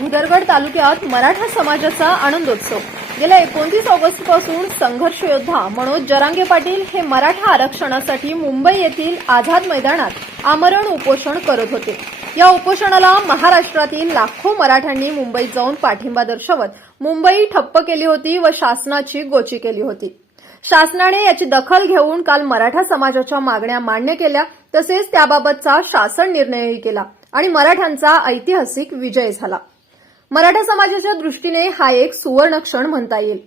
भुदरगड तालुक्यात मराठा समाजाचा आनंदोत्सव. गेल्या एकोणतीस ऑगस्टपासून संघर्ष योद्धा मनोज जरांगे पाटील हे मराठा आरक्षणासाठी मुंबई येथील आझाद मैदानात आमरण उपोषण करत होते. या उपोषणाला महाराष्ट्रातील लाखो मराठ्यांनी मुंबईत जाऊन पाठिंबा दर्शवत मुंबई ठप्प केली होती व शासनाची गोची केली होती. शासनाने याची दखल घेऊन काल मराठा समाजाच्या मागण्या मान्य केल्या तसेच त्याबाबतचा शासन निर्णयही केला आणि मराठ्यांचा ऐतिहासिक विजय झाला. मराठा समाजाच्या दृष्टीने हा एक सुवर्ण क्षण म्हणता येईल.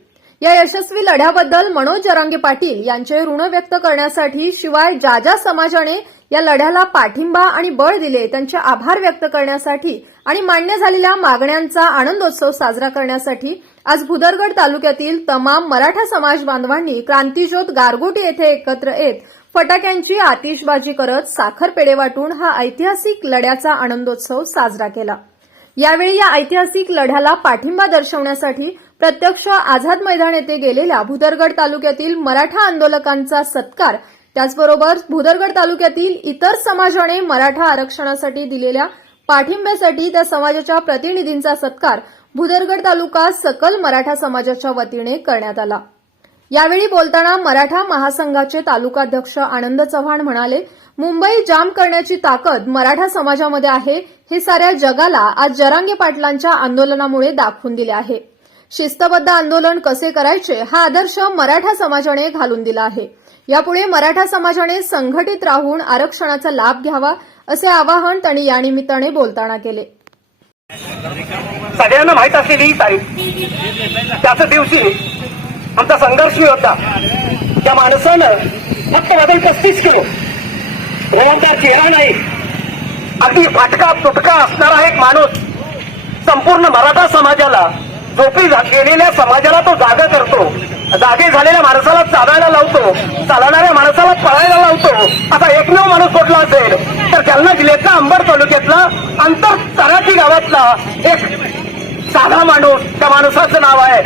या यशस्वी लढ्याबद्दल मनोज जरांगे पाटील यांचे ऋण व्यक्त करण्यासाठी शिवाय ज्या ज्या समाजाने या लढ्याला पाठिंबा आणि बळ दिले त्यांचे आभार व्यक्त करण्यासाठी आणि मान्य झालेल्या मागण्यांचा आनंदोत्सव साजरा करण्यासाठी आज भुदरगड तालुक्यातील तमाम मराठा समाज बांधवांनी क्रांतीज्योत गारगोटी येथे एकत्र येत फटाक्यांची आतिषबाजी करत साखर पेढे वाटून हा ऐतिहासिक लढ्याचा आनंदोत्सव साजरा केला. यावेळी या ऐतिहासिक लढ्याला पाठिंबा दर्शवण्यासाठी प्रत्यक्ष आझाद मैदान येथे गेलेल्या भुदरगड तालुक्यातील मराठा आंदोलकांचा सत्कार त्याचबरोबर भुदरगड तालुक्यातील इतर समाजाने मराठा आरक्षणासाठी दिलेल्या पाठिंब्यासाठी त्या समाजाच्या प्रतिनिधींचा सत्कार भुदरगड तालुका सकल मराठा समाजाच्या वतीने करण्यात आला. यावेळी बोलताना मराठा महासंघाचे तालुकाध्यक्ष आनंद चव्हाण म्हणाले मुंबई जाम करण्याची ताकद मराठा समाजामध्ये आहे हे साऱ्या जगाला आज जरांगे पाटलांच्या आंदोलनामुळे दाखवून दिले आहे. शिस्तबद्ध आंदोलन कसे करायचे हा आदर्श मराठा समाजाने घालून दिला आहे. यापुढे मराठा समाजाने संघटित राहून आरक्षणाचा लाभ घ्यावा असे आवाहन त्यांनी यानिमित्ताने बोलताना केले. सगळ्यांना माहीत असलेली ही तारीख. त्याच दिवशी आमचा संघर्ष होता. त्या माणसानं फक्त वजन पस्तीस किलो रोमदार चेहरा नाही. अगदी फाटका तुटका असणारा एक माणूस संपूर्ण मराठा समाजाला झोपी गेलेल्या समाजाला तो जागा करतो. जागे झालेल्या माणसाला चालायला लावतो. चालणाऱ्या माणसाला पळायला लावतो. आता एकमेव माणूस कुठला असेल तर जालना जिल्ह्यातला अंबर तालुक्यातला अंतर तराठी गावातला एक साधा माणूस त्या माणसाचं नाव आहे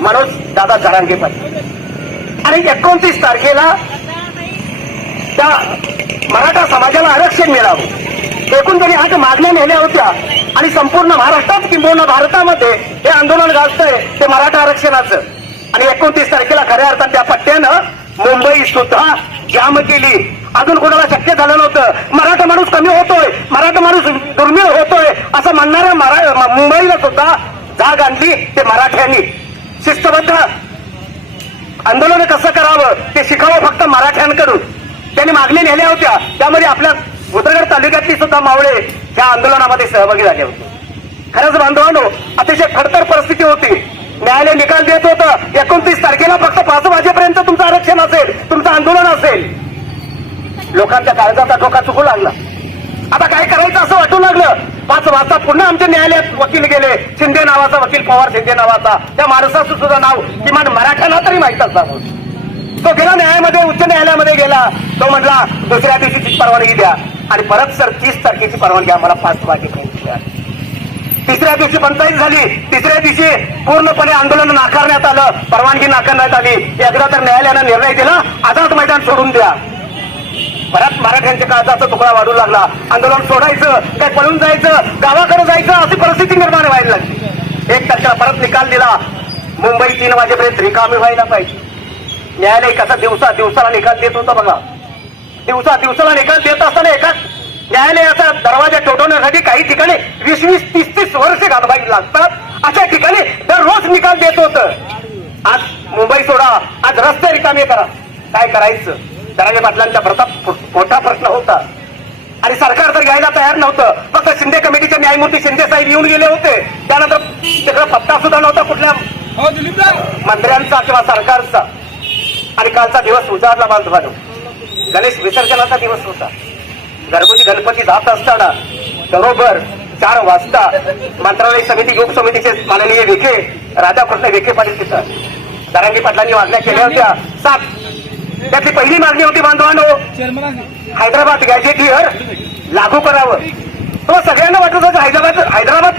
मनोज दादा जरांगे पाटील आणि एकोणतीस तारखेला त्या मराठा समाजाला आरक्षण मिळावं. एकूण त्यांनी आज मागण्या नेल्या होत्या आणि संपूर्ण महाराष्ट्रात किंबहुना भारतामध्ये हे आंदोलन गाजतंय ते मराठा आरक्षणाचं. आणि एकोणतीस तारखेला खऱ्या अर्थात त्या पट्ट्यानं मुंबई सुद्धा जाम केली. अजून कोणाला शक्य झालं नव्हतं. मराठा माणूस कमी होतोय मराठा माणूस दुर्मिळ होतोय असं म्हणणाऱ्या मरा- मुंबईला सुद्धा जाग आणली ते मराठ्यांनी. शिस्तबद्ध. आंदोलन कसं करावं ते शिकावं फक्त मराठ्यांकडून. त्यांनी मागणी नेल्या होत्या. त्यामध्ये आपल्या भुदरगड तालुक्यातली सुद्धा मावळे या आंदोलनामध्ये सहभागी झाले होते. खरंच बांधवांनो अतिशय खडतर परिस्थिती होती. न्यायालय निकाल देत होतं. एकोणतीस तारखेला फक्त पाच वाजेपर्यंत तुमचं आरक्षण असेल तुमचं आंदोलन असेल. लोकांच्या काळजाचा डोका चुकू लागला. आता काय करायचं असं वाटू लागलं? पाच वाजता पुन्हा आमच्या न्यायालयात वकील गेले. शिंदे नावाचा वकील पवार शिंदे नावाचा. त्या माणसाचं सुद्धा नाव किमान मराठ्याला तरी माहीत असावं तो गेला न्यायालयामध्ये उच्च न्यायालयामध्ये गेला. तो म्हटला दुसऱ्या दिवशीची परवानगी द्या. आणि परत सर तीस तारखेची परवानगी आम्हाला पाच वाजेपर्यंत तिसऱ्या दिवशी पंचायत झाली. तिसऱ्या दिवशी पूर्णपणे आंदोलन नाकारण्यात आलं. परवानगी नाकारण्यात आली. एकदा तर न्यायालयानं निर्णय दिला आझाद मैदान सोडून द्या. परत मराठ्यांच्या काळजाचा तुकडा वाढू लागला. आंदोलन सोडायचं काय पळून जायचं गावाकडे जायचं अशी परिस्थिती निर्माण व्हायला लागली. एक तारखेला परत निकाल दिला. मुंबई तीन वाजेपर्यंत रिकामी व्हायला पाहिजे. न्यायालय कसा दिवसा दिवसाला निकाल देत होता बघा. दिवसा दिवसाला निकाल देत असताना एका न्यायालयाचा दरवाजा ठोठवण्यासाठी काही ठिकाणी वीस वीस तीस तीस वर्ष घालवावी लागतात. अशा ठिकाणी दररोज निकाल देत होतं. आज मुंबई सोडा आज रस्ते रिकामे करा. काय करायचं? दराजे पाटलांच्या प्रताप मोठा प्रश्न होता. आणि सरकार तर घ्यायला तयार नव्हतं. फक्त शिंदे कमिटीचे न्यायमूर्ती शिंदे साहेब येऊन गेले होते. त्यानंतर तिकडे पत्ता सुद्धा नव्हता कुठल्या मंत्र्यांचा किंवा सरकारचा. आणि कालचा दिवस उजाडला बांधवानो गणेश विसर्जनाचा दिवस होता. घरगुती गणपती जात असताना बरोबर चार वाजता मंत्रालय समिती योग समितीचे माननीय विखे राधाकृष्ण विखे पाटील तिथं. दरांगी पाटलांनी मागण्या केल्या होत्या. सात. त्यातली पहिली मागणी होती बांधवानो. हैदराबाद गॅजेट इयर लागू करावं. तो सगळ्यांना वाटत होतं हैदराबाद हैदराबाद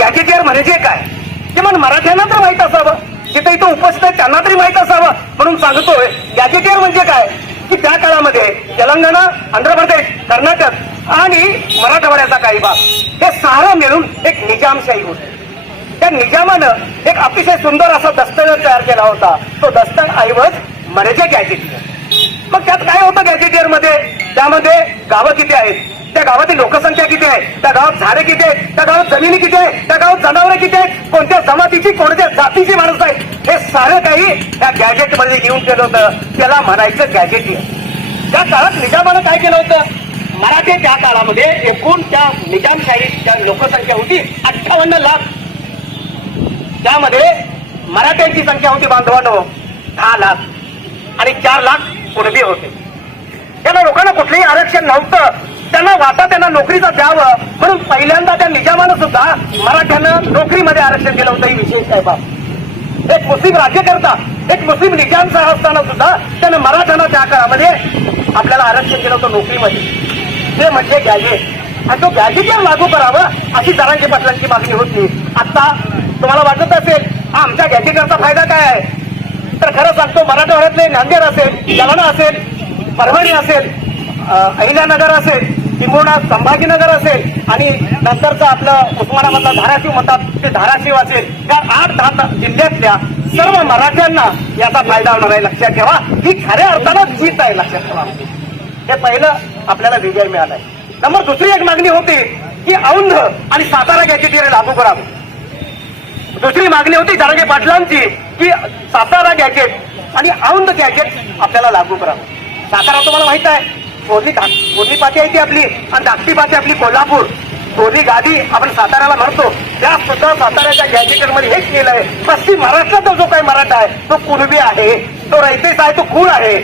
गॅजेटियर म्हणजे काय? किमान मराठ्यांना तर माहीत असावं. तिथे इथं उपस्थित आहे त्यांना तरी माहीत असावं. म्हणून सांगतोय गॅजेटियर म्हणजे काय? की त्या काळामध्ये तेलंगणा आंध्र प्रदेश कर्नाटक आणि मराठवाड्याचा काही भाग हे सारं मिळून एक निजामशाही होती. त्या निजामानं एक अतिशय सुंदर असा दस्तऐवज तयार केला होता. तो दस्तऐवज म्हणजे गॅजेटियर मग त्यात काय होतं गॅजेटियरमध्ये त्यामध्ये गावं किती आहेत? त्या गावातील लोकसंख्या किती आहे? त्या गावात झाडे किती आहेत? त्या गावात जमिनी किती आहे त्या गावात जनावरे किती आहेत? कोणत्या जमातीची कोणत्या सारं काही त्या गॅजेटमध्ये घेऊन केलं होतं. त्याला म्हणायचं गॅजेटियर त्या काळात निजामानं काय केलं होतं? मराठी त्या काळामध्ये एकूण त्या निजामशाही त्या लोकसंख्या होती अठ्ठावन्न लाख. त्यामध्ये मराठ्यांची संख्या होती बांधवांनो दहा लाख आणि चार लाख कुणबी होते. त्यांना लोकांना कुठलंही आरक्षण नव्हतं. त्यांना वाटा त्यांना नोकरीचं द्यावं म्हणून पहिल्यांदा त्या निजामानं सुद्धा मराठ्यानं नोकरीमध्ये आरक्षण केलं होतं. ही विशेष आहे बाब. एक मुस्लिम राज्यकर्ता एक मुस्लिम निजामशाह असताना सुद्धा त्यानं मराठ्यानं त्या काळामध्ये आपल्याला आरक्षण केलं होतं नोकरीमध्ये. ते म्हणजे गॅजेट आणि तो गॅजेटवर लागू करावं अशी जरांगे पाटलांची मागणी होती. आता तुम्हाला वाटत असेल आमच्या गॅजेटरचा फायदा काय आहे? तर खरं सांगतो मराठवाड्यातले नांदेड असेल जालना असेल परभणी असेल अहिल्यानगर असेल किंबहुना संभाजीनगर असेल आणि नंतरचं आपलं उस्मानाबादला धाराशिव म्हणतात ते धाराशिव असेल. त्या आठ दहा जिल्ह्यातल्या सर्व मराठ्यांना याचा फायदा होणार आहे. लक्षात ठेवा. ही खऱ्या अर्थानं जीत आहे. लक्षात ठेवा. हे पहिलं आपल्याला विजय मिळालाय. नंबर दुसरी एक मागणी होती की औंध आणि सातारा गॅजेटियर लागू करावं. दुसरी मागणी होती जरांगे पाटलांची की सातारा गॅजेट आणि औंध गॅजेट आपल्याला लागू करावं. सातारा तुम्हाला माहीत आहे. थोरली धा- थोरली पाती आहे ती आपली आणि धाकटी पाती आपली कोल्हापूर. थोरली गादी आपण साताऱ्याला भरतो. त्या सुद्धा साताऱ्याच्या गॅजेटरमध्ये हेच केलं आहे पश्चिम महाराष्ट्राचा जो काही मराठा आहे तो कुणबी आहे तो रैतेस आहे तो कुळ आहे.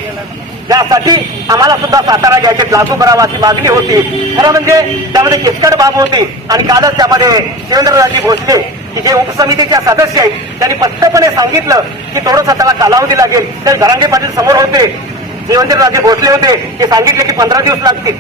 त्यासाठी आम्हाला सुद्धा सातारा गॅजेट लागू करावा अशी मागणी होती. खरं म्हणजे त्यामध्ये किचकट बाब होती आणि कालच त्यामध्ये शिवेंद्रराजी भोसले की जे उपसमितीच्या सदस्य आहेत त्यांनी स्पष्टपणे सांगितलं की थोडंसं त्याला कालावधी लागेल. तर धरांगे पाटील समोर होते. शिवेंद्रराजे भोसले होते ते सांगितले की पंधरा दिवस लागतील.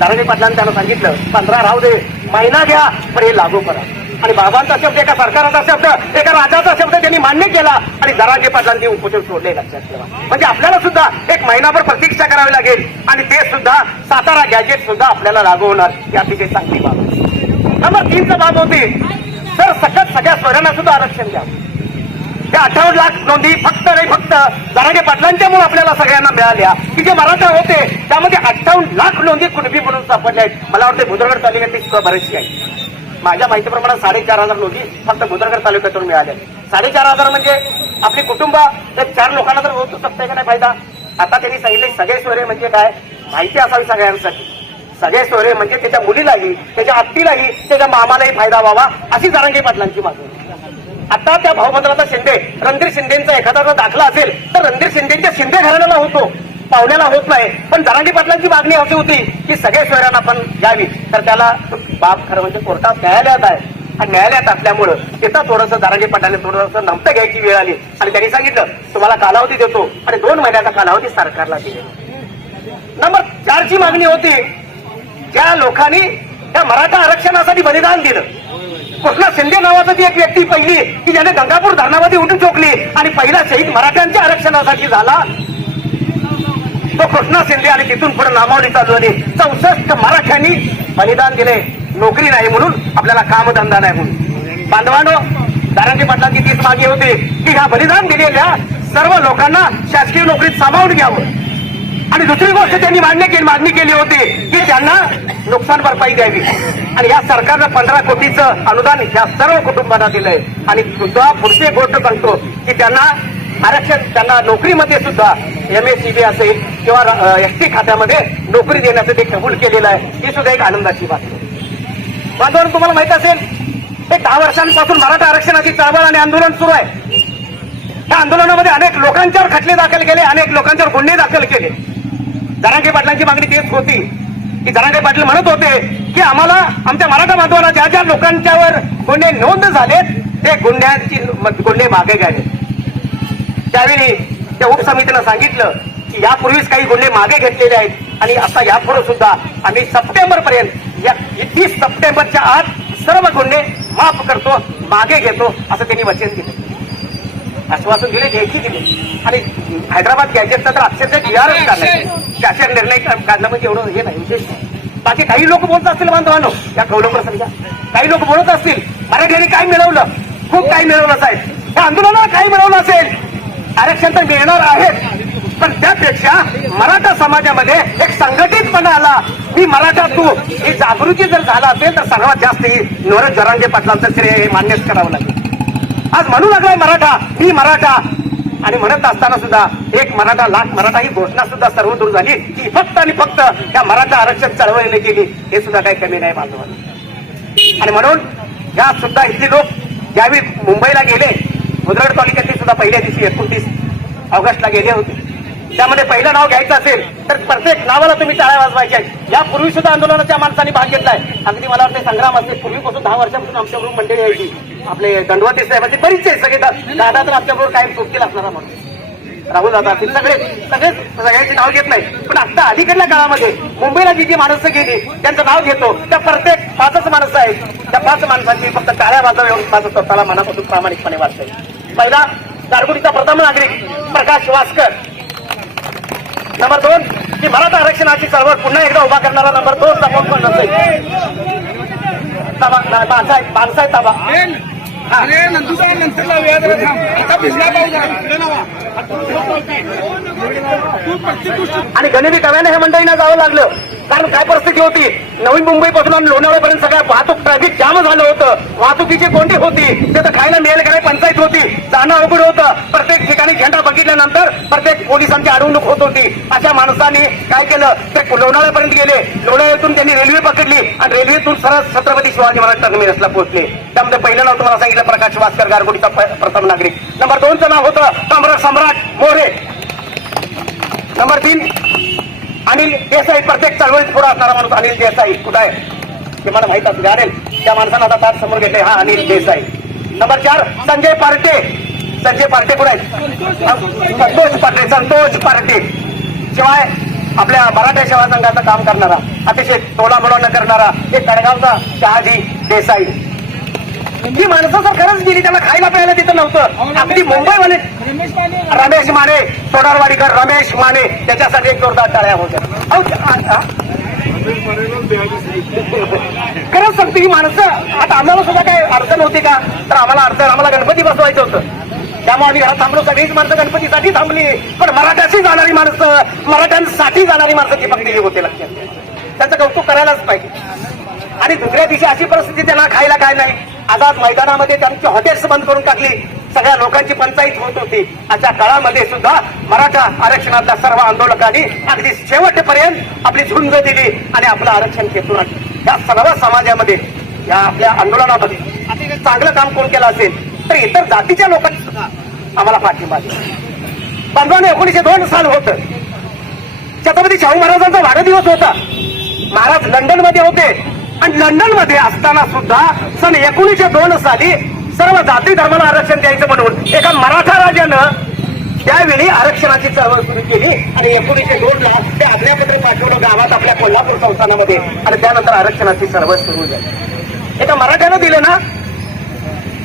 धरांगे पाटलांनी त्यांना सांगितलं पंधरा राहू दे महिना घ्या पण हे लागू करा. आणि बाबांचा शब्द एका सरकाराचा शब्द एका राजाचा शब्द त्यांनी मान्य केला आणि जरांगे पाटलांनी उपोषण सोडले लक्षात ठेवा. म्हणजे आपल्याला सुद्धा एक महिनाभर प्रतीक्षा करावी लागेल आणि ते सुद्धा सातारा गॅजेट सुद्धा आपल्याला लागू होणार ही अतिशय चांगली बाब नंबर तीनचं बाब होती तर सकट सगळ्या स्वरांना सुद्धा आरक्षण द्यावं त्या अठ्ठावन्न लाख नोंदी फक्त नाही फक्त जरांगे पाटलांच्यामुळे आपल्याला सगळ्यांना मिळाल्या. की जे मराठा होते त्यामध्ये अठ्ठावन्न लाख नोंदी कुणबी म्हणून सापडल्या आहेत. मला वाटतं भुदरगड तालुक्यातली सुद्धा बरेचशी आहे माझ्या माहितीप्रमाणे साडेचार हजार नोंदी फक्त भुदरगड तालुक्यातून मिळाल्या साडेचार हजार म्हणजे आपली कुटुंब तर चार लोकांना तर होऊ शकते का नाही फायदा? आता त्यांनी सांगितले सगळे सोयरे म्हणजे काय? माहिती असावी सगळ्यांसाठी. सगळे सोयरे म्हणजे त्याच्या मुलीलाही त्याच्या आत्तीलाही त्याच्या मामालाही फायदा व्हावा अशी जरांगे पाटलांची मागणी. आता त्या भाऊबंधनाचा शिंदे रणधीर शिंदेचा एखादा जर दाखला असेल तर रणधीर शिंदेच्या शिंदे घराण्याला होतो. पाहुण्याला होत नाही. पण जरांगी पाटलांची मागणी अशी होती की सगळ्या शहरांना आपण घ्यावी तर त्याला बाप खरं म्हणजे कोर्टात न्यायालयात आहे. आणि न्यायालयात असल्यामुळं तिथं थोडंसं जरांगी पाटलाने थोडंसं नमतं घ्यायची वेळ आली. आणि त्यांनी सांगितलं तुम्हाला कालावधी देतो. आणि दोन महिन्याचा कालावधी सरकारला दिले. नंबर चारची मागणी होती ज्या लोकांनी त्या मराठा आरक्षणासाठी बलिदान दिलं. कृष्णा शिंदे नावाचा ती एक व्यक्ती पहिली की ज्याने गंगापूर धरणामध्ये उठून चोकली आणि पहिला शहीद मराठ्यांच्या आरक्षणासाठी झाला. तो कृष्णा शिंदे आणि तिथून पुढे नामावली चालू आली चौसष्ट मराठ्यांनी बलिदान दिले. नोकरी नाही म्हणून आपल्याला कामधंदा नाही म्हणून. बांधवानो दारांगी पाटलांची तीच मागणी होती की ह्या बलिदान दिलेल्या सर्व लोकांना शासकीय नोकरीत सामावून घ्यावं. आणि दुसरी गोष्ट त्यांनी मान्य केली मागणी केली होती की त्यांना नुकसान भरपाई द्यावी. आणि या सरकारनं पंधरा कोटीचं अनुदान या सर्व कुटुंबांना दिलंय. आणि सुद्धा पुढची गोष्ट सांगतो की त्यांना आरक्षण त्यांना नोकरीमध्ये सुद्धा एम एस सी बी असेल किंवा एस टी खात्यामध्ये नोकरी देण्याचं ते कबूल केलेलं आहे. ही सुद्धा एक आनंदाची बात आहे तुम्हाला माहीत असेल हे दहा वर्षांपासून मराठा आरक्षणाची चळवळ आणि आंदोलन सुरू आहे. त्या आंदोलनामध्ये अनेक लोकांच्यावर खटले दाखल केले अनेक लोकांच्यावर गुन्हे दाखल केले. जरांगे पाटलांची मागणी तेच होती. की जरांगे पाटील म्हणत होते की आम्हाला आमच्या मराठा बांधवांना ज्या ज्या लोकांच्यावर गुन्हे नोंद झालेत ते गुन्ह्यांची गुन्हे मागे घ्यावे. त्यावेळी त्या उपसमितीनं सांगितलं की यापूर्वीच काही गुन्हे मागे घेतलेले आहेत आणि आता यापुढे सुद्धा आम्ही सप्टेंबर पर्यंत या तीस सप्टेंबरच्या आत सर्व गुन्हे माफ करतो मागे घेतो असं त्यांनी वचन दिलं. आश्वासन दिले घ्यायची दिली. आणि हैदराबाद गॅजेटचा तर अक्षरशः जी आरच काढला त्याच्या निर्णय काढणं म्हणजे एवढं हे नाही विशेष नाही. बाकी काही लोक बोलत असतील बांधवांनो या कौल प्रसंगा काही लोक बोलत असतील मराठ्यांनी काय मिळवलं? खूप काही मिळवलं साहेब. या आंदोलनाला काय मिळवलं असेल? आरक्षण तर मिळणार आहे. पण त्यापेक्षा मराठा समाजामध्ये एक संघटितपणा आला. मी मराठा तू. ही जागृती जर झाला असेल तर सर्वात जास्त ही नवरत जरांगे पाटलांचं श्रेय हे मान्यच करावं लागेल. आज म्हणू लागलाय मराठा. मी मराठा. आणि म्हणत असताना सुद्धा एक मराठा लाख मराठा ही घोषणा सुद्धा सर्वदूर झाली. की फक्त आणि फक्त या मराठा आरक्षण चळवळीने केली. हे सुद्धा काही कमी नाही बांधवांनो आणि म्हणून या सुद्धा इथले लोक ज्यावेळी मुंबईला गेले मुद्रड तालुक्यातले सुद्धा पहिल्या दिवशी एकोणतीस ऑगस्टला गेले होते. त्यामध्ये पहिलं नाव घ्यायचं असेल तर प्रत्येक नावाला तुम्ही टाळ्या वाजवायच्या यापूर्वी सुद्धा आंदोलनाच्या माणसांनी भाग घेतलाय. अगदी मला वाटतं संग्राम असेल पूर्वीपासून दहा वर्षापासून आमच्याबरोबर मंडळी यायची आपले दंडवते साहेबांचे बरीच आहे सगळे दादा तर आपल्याबरोबर कायम सोबतील असणारा म्हणून राहुल दादा असतील सगळे सगळेच सगळ्यांचे नाव घेत नाही पण आता अलीकडल्या काळामध्ये मुंबईला जी जी माणसं गेली त्यांचं नाव घेतो. त्या प्रत्येक पाचच माणसं आहेत. त्या पाच माणसांची फक्त काळ्या बाजार एवढं माझं स्वतःला मनापासून प्रामाणिकपणे वाटतंय पहिला दारगुडीचा प्रथम नागरिक प्रकाश वास्कर. नंबर दोन की मराठा आरक्षणाची चळवळ पुन्हा एकदा उभा करणारा नंबर दोन चा पण कोण ताबा बाणसाहेब बाणसाहेब ताबा अरे नंदूचा नंतर लावूया जरा थांब. आता भिजला गोष्ट आणि गणिती कव्याने हे मंडळींना जावं लागलं. कारण काय परिस्थिती होती? नवी मुंबईपासून आणि लोणावळ्यापर्यंत सगळ्या वाहतूक ट्रॅफिक जाम झालं होतं. वाहतुकीची कोंडी होती. ते तर खायला मिळेल काय पंचायत होती. जाणं अवघड होतं. प्रत्येक ठिकाणी झेंडा बघितल्यानंतर प्रत्येक पोलिसांची अडवणूक होत होती. अशा माणसांनी काय केलं? ते लोणावळ्यापर्यंत गेले. लोणावळ्यातून त्यांनी रेल्वे पकडली आणि रेल्वेतून सरळ छत्रपती शिवाजी महाराज टर्मिनसला पोहोचले. त्यामध्ये पहिलं नाव तुम्हाला सांगितलं प्रकाश भास्कर गारगोडीचा प्रथम नागरिक. नंबर दोनचं नाव होतं सम्राट सम्राट मोरे. नंबर तीन अनिल देसाई प्रत्येक चळवळीत पुढे असणारा माणूस अनिल देसाई कुठं आहे? ते मला माहीत असू अनिल. त्या माणसानं आता ताट समोर घेतले हा अनिल देसाई. नंबर चार संजय पार्टे. संजय पार्टे कुठे आहेत? संतोष पार्टे संतोष पार्टे. शिवाय आपल्या मराठा सेवा संघाचं काम करणारा अतिशय टोला करणारा हे कडगावचा शहाजी देसाई. ही माणसं जर खरंच गेली त्यांना खायला प्यायला तिथं नव्हतं. अगदी मुंबईवाले रमेश माने सोनारवाडीकर रमेश माने त्याच्यासाठी एक जोरदार टाळ्या होत्या. खरंच सांगते ही माणसं आता आम्हाला सुद्धा काय अडचण होती का? तर आम्हाला अडचण आम्हाला गणपती बसवायचं होतं. त्यामुळे आम्ही घरात थांबलो. सगळीच माणसं गणपतीसाठी थांबली. पण मराठ्याशी जाणारी माणसं मराठ्यांसाठी जाणारी माणसं ती फक्त होते लक्षात. घ्या. त्याचं कौतुक करायलाच पाहिजे. आणि दुसऱ्या दिवशी अशी परिस्थिती त्यांना खायला काय नाही. आझाद मैदानामध्ये त्यांची हॉटेल्स बंद करून टाकली. सगळ्या लोकांची पंचायत होत होती. अशा काळामध्ये सुद्धा मराठा आरक्षणातल्या सर्व आंदोलकांनी अगदी शेवटपर्यंत आपली झुंज दिली आणि आपलं आरक्षण खेचून या सर्व समाजामध्ये या आपल्या आंदोलनामध्ये. अतिशय चांगलं काम कोण केलं असेल? तर इतर जातीच्या लोकांनी सुद्धा आम्हाला पाठिंबा दिला. बांधवाने एकोणीशे दोन साल होतं. छत्रपती शाहू महाराजांचा वाढदिवस होता. महाराज लंडनमध्ये होते. आणि लंडनमध्ये असताना सुद्धा सन एकोणीशे दोन साली सर्व जाती धर्माला आरक्षण द्यायचं म्हणून एका मराठा राजानं त्यावेळी आरक्षणाची चळवळ सुरू केली आणि एकोणीशे दोन ला ते आज्ञापत्र पाठवलं गावात आपल्या कोल्हापूर संस्थानामध्ये आणि त्यानंतर आरक्षणाची चळवळ सुरू झाली. एका मराठ्यानं दिलं ना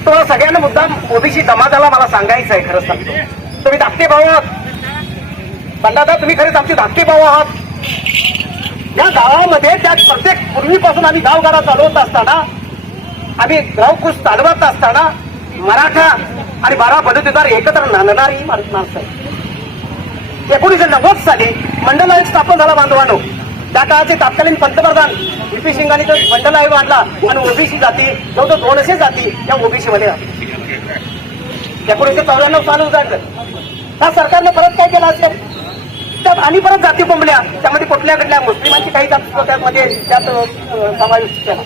तो सगळ्यांना मुद्दा ओबीसी समाजाला मला सांगायचं आहे खरं सांगतो. तुम्ही धाकटे भाऊ आहात. बंडादा तुम्ही खरेच आमचे धाकटे भाऊ आहात. या गावामध्ये त्या प्रत्येक पूर्वीपासून आम्ही गावगाडा चालवत असताना आम्ही गावकुश चालवत असताना मराठा आणि बारा पद्धतीदार एकत्र नांदणारी माण- माणसं एकोणीशे एकोणीसशे नव्वद साली मंडल आयोग स्थापन झाला बांधवानो. त्या काळाचे तत्कालीन पंतप्रधान व्ही सिंगांनी तो मंडल आयोग आणला आणि ओबीसी जाती जवळ दोनशे जाती या ओबीसी मध्ये एकोणीसशे चौऱ्याण्णव साल उजाडलं त्या सरकारनं परत काय केलं असेल? त्यात आणि परत जाती कोंबल्या त्यामध्ये कुठल्या कुठल्या मुस्लिमांची काही जात त्यामध्ये त्यात समाविष्ट केला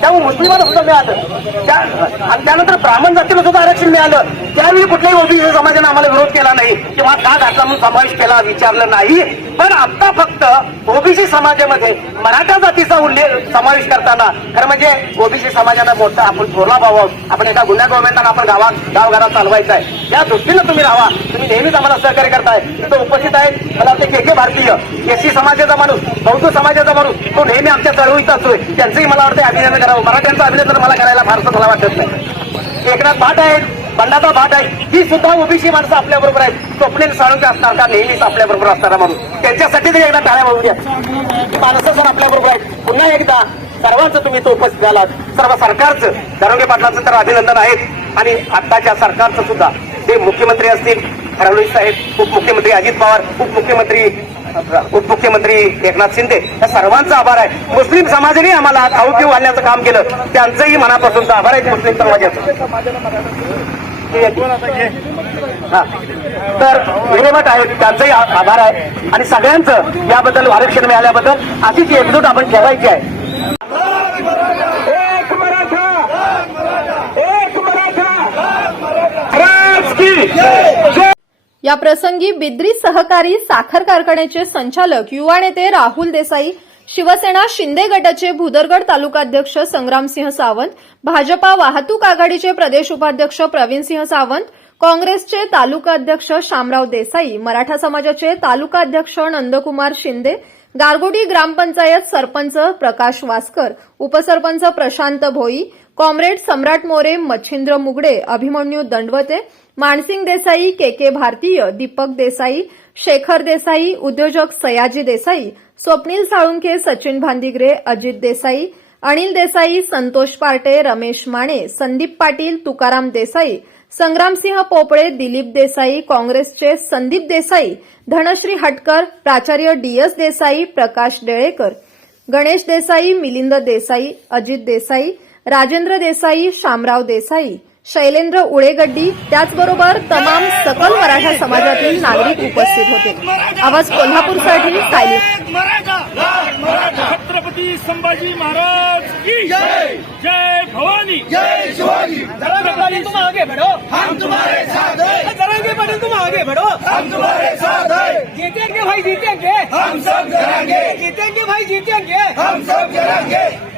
त्यामुळे मुस्लिमांना सुद्धा मिळालं. त्या आणि त्यानंतर ब्राह्मण जातीला सुद्धा आरक्षण मिळालं. त्यावेळी कुठल्याही ओबीसी समाजाने आम्हाला विरोध केला नाही किंवा का घातला म्हणून समावेश केला विचारलं नाही. पण आता फक्त ओबीसी समाजामध्ये मराठा जातीचा उल्लेख समावेश करताना खरं म्हणजे ओबीसी समाजाला मोठा आपण थोरला भाव आहोत. आपण एका गुन्ह्या गव्हर्नमेंटला आपण गावात गावघरात चालवायचा आहे. या दृष्टीनं तुम्ही राहा. तुम्ही नेहमीच आम्हाला सहकार्य करताय. तिथं उपस्थित आहेत. मला वाटतं के के भारतीय एससी समाजाचा माणूस बौद्ध समाजाचा माणूस तो नेहमी आमच्या चळवळीत असतोय. त्यांचंही मला वाटतं अभिनंदन करावं. मराठ्यांचं अभिनंदन मला करायला फारसं मला वाटत नाही. एकनाथ भाट आहेत बंडाचा भाट आहे ही सुद्धा ओबीसी माणसं आपल्या बरोबर आहेत. स्वप्नील साळुंके असणार का? नेहमीच आपल्या बरोबर असणारा माणूस. त्यांच्यासाठी तरी एकदा टाळ्या बघू द्या माणसं सर आपल्या बरोबर आहेत पुन्हा एकदा सर्वांचं तुम्ही तो उपस्थित झालात. सर्व सरकारचं दरोगे पाटलाचं तर अभिनंदन आहेच आणि आत्ताच्या सरकारचं सुद्धा. ते मुख्यमंत्री असतील फडणवीस साहेब उपमुख्यमंत्री अजित पवार उपमुख्यमंत्री उपमुख्यमंत्री एकनाथ शिंदे या सर्वांचा आभार आहे. मुस्लिम समाजाने आम्हाला आहुती घालण्याचं काम केलं. त्यांचंही मनापासूनचा आभार आहे मुस्लिम समाजाचं. तर विल्हेवाट आहेत त्यांचाही आभार आहे. आणि सगळ्यांचं याबद्दल आरक्षण मिळाल्याबद्दल अशीच एकजूट आपण ठेवायची आहे. एक मराठा या प्रसंगी बिद्री सहकारी साखर कारखान्याचे संचालक युवा नेते राहुल देसाई शिवसेना शिंदे गटाचे भुदरगड तालुकाध्यक्ष संग्रामसिंह सावंत भाजपा वाहतूक आघाडीचे प्रदेश उपाध्यक्ष प्रवीणसिंह सावंत काँग्रेसचे तालुकाध्यक्ष शामराव देसाई मराठा समाजाचे तालुकाध्यक्ष नंदकुमार शिंदे गारगोटी ग्रामपंचायत sarpanch Prakash Waskar upsarpanch Prashant Bhoi comrade Samrat More Machhindra Mugde Abhimanyu Dandawate Mansing Desai K K Bhartiya Deepak Desai Shekhar Desai उद्योजक सयाजी देसाई स्वप्नील साळुंखे सचिन भांदिग्रे अजित देसाई अनिल देसाई संतोष पार्टे रमेश माने संदीप पाटील तुकाराम देसाई संग्रामसिंह पोपळे दिलीप देसाई काँग्रेसचे संदीप देसाई धनश्री हटकर प्राचार्य डी एस देसाई प्रकाश डेळेकर गणेश देसाई मिलिंद देसाई अजित देसाई राजेंद्र देसाई शामराव देसाई शैलेंद्र उळेगड्डी त्याचबरोबर तमाम सकल मराठा समाजातील नागरिक उपस्थित होते. आवाज कोल्हापूरसाठी सायली. छत्रपती संभाजी महाराज की जय. जय भवानी. जय शिवाजी. जरांगे तुम आगे बढ़ो. हम तुम्हारे साथ हैं. जरांगे पाटिल तुम आगे बढ़ो. हम तुम्हारे साथ हैं. जीतेंगे भाई जीतेंगे. हम सब जरांगे. जीतेंगे भाई जीतेंगे. हम सब जरांगे.